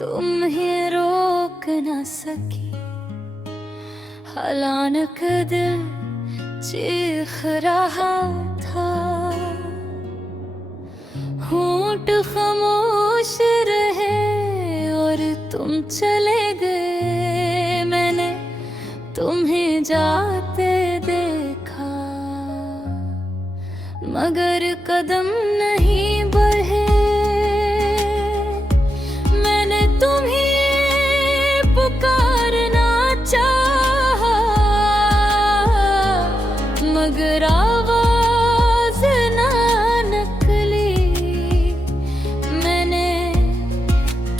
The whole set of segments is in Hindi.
तुम्हें रोक न सकी, हालांकि दिल चीख रहा था। होंठ खामोश रहे और तुम चले गए, मैंने तुम्हें जाते देखा मगर कदम नहीं बढ़े। मैंने तुम्हें पुकारना चाहा मगर आवाज ना निकली। मैंने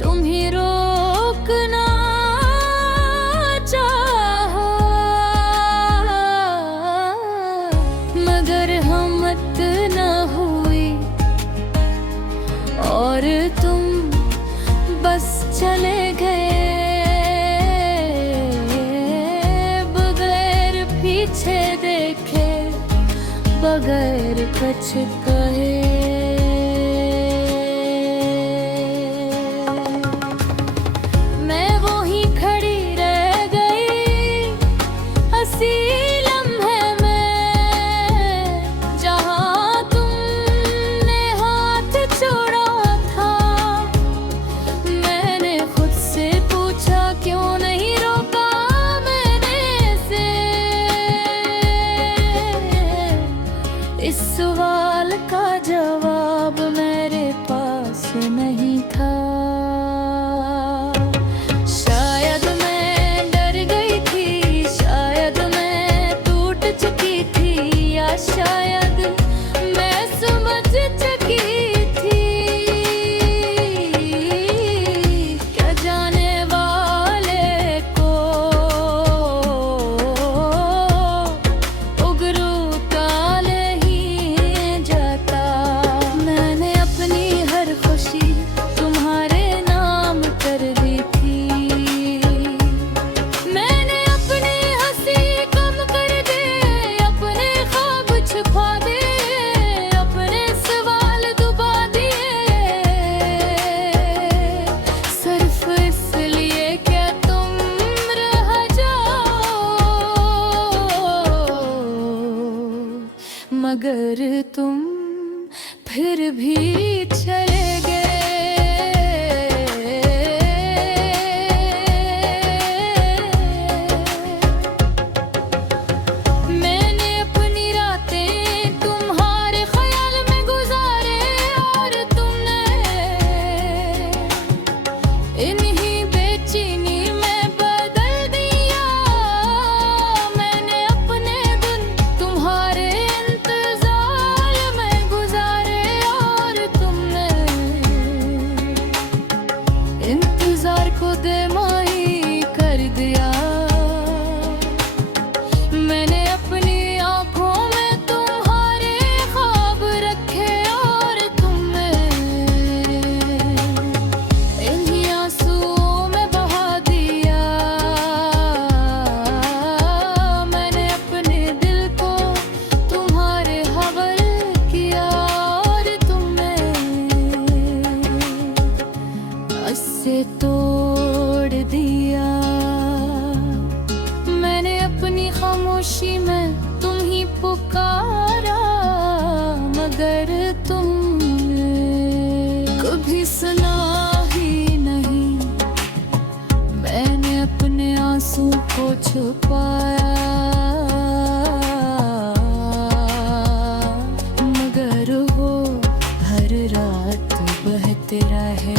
तुम्हें रोकना चाहा मगर हिम्मत न हुई और तुम बस चले गए बगैर पीछे देखे, बगैर कुछ कहे। मैं वहीं खड़ी रह गई हंसी लम्हे में, जहां तुमने हाथ छोड़ा था। मैंने खुद से पूछा क्यों नहीं रोका मैंने से। इस सवाल का जवाब मेरे पास नहीं था। शायद मैं डर गई थी, शायद मैं टूट चुकी थी, या शायद मैं समझ चुकी थी। क्या जाने वाले को उगरू काले ही जाता। मैंने अपनी हर खुशी तुम्हारे नाम कर दी थी। मैंने अपनी हंसी कम कर दे, अपने ख्वाब छुपा दे, अपने सवाल डुबा दिए, सिर्फ इसलिए क्या तुम रह जाओ मगर तुम फिर भी चले गए। मैंने अपनी रातें तुम्हारे ख्याल में गुजारे और तुमने इन्हीं बेचैनी में बदल दिया। मैंने अपने दिन तुम्हारे इंतजार में गुजारे और तुमने इंतजार को बेमानी कर दिया। मैंने अपनी आंखों में तुम्हारे ख्वाब रखे और तुमने इन्हीं आंसुओं में बहा दिया। मैंने अपने दिल को तुम्हारे हवाले किया और तुमने उससे तोड़ दिया। मैंने अपनी खामोशी में तुम ही पुकारा मगर तुमने कभी सुना ही नहीं। मैंने अपने आंसू को छुपाया मगर वो हर रात बहते रहे।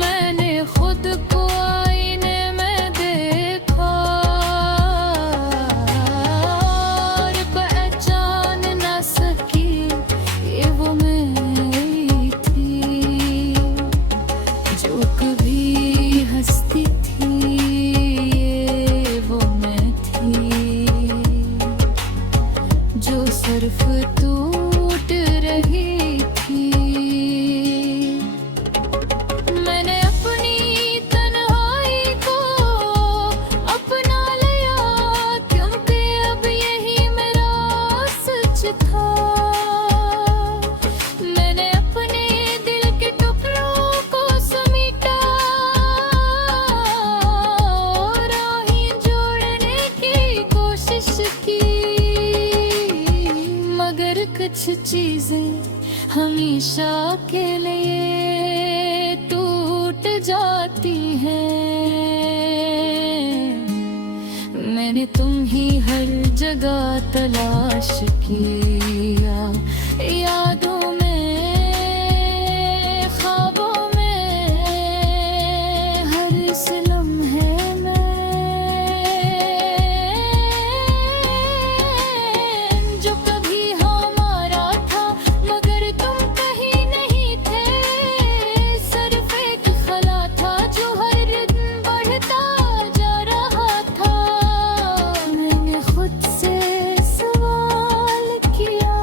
मैंने खुद को आईने में देखा और पहचान न सकी ये वो मैं ही थी जो कभी हंसती थी। ये वो मैं थी जो सिर्फ टूट रही थी। मैंने अपनी मैंने तुम ही हर जगह तलाश किया, यादों में ख्वाबों में हर इस लम्हे में जो कभी हमारा था मगर तुम कहीं नहीं थे। सिर्फ एक खला था जो हर दिन बढ़ता जा रहा था। मैंने खुद से सवाल किया,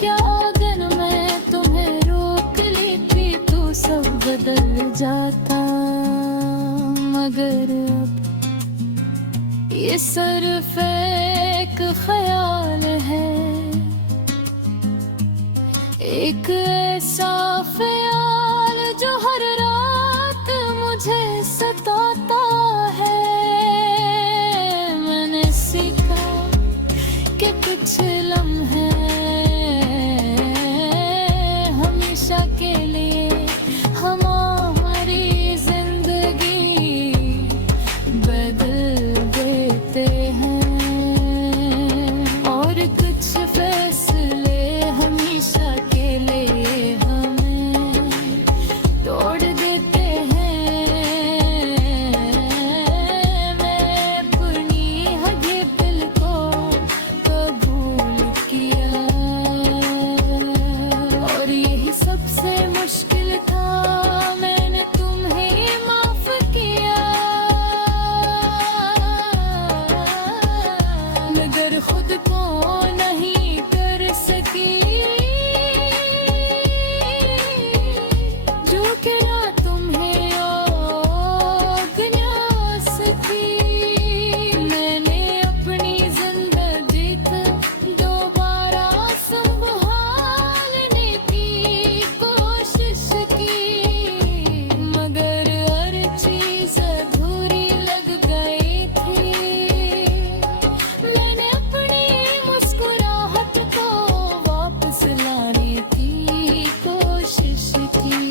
क्या अगर मैं तुम्हें रोक लेती तो सब बदल जाता। मगर अब ये सिर्फ एक ख्याल है, एक ऐसा ख्याल जो हर रात मुझे सताता है। मैंने सीखा कि कुछ लम्हे हमेशा के लिए हमारी जिंदगी बदल देते हैं, और कुछ फैसले हमेशा के लिए हमें तोड़ देते हैं। मैं अपनी हगे दिल को कबूल किया, और यही सबसे मुश्किल था, मैंने तुम्हें माफ किया। मगर खुद को नहीं कर सकी, जो क्या तुम्हें आज्ञा थी। मैंने अपनी जिंदगी को दोबारा संभालने की कोशिश की, मगर हर चीज अधूरी लग गई थी। मैंने अपनी मुस्कुराहट को वापस लाने की कोशिश की,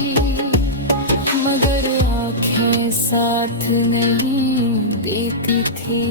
मगर आंखें साथ नहीं देती थी।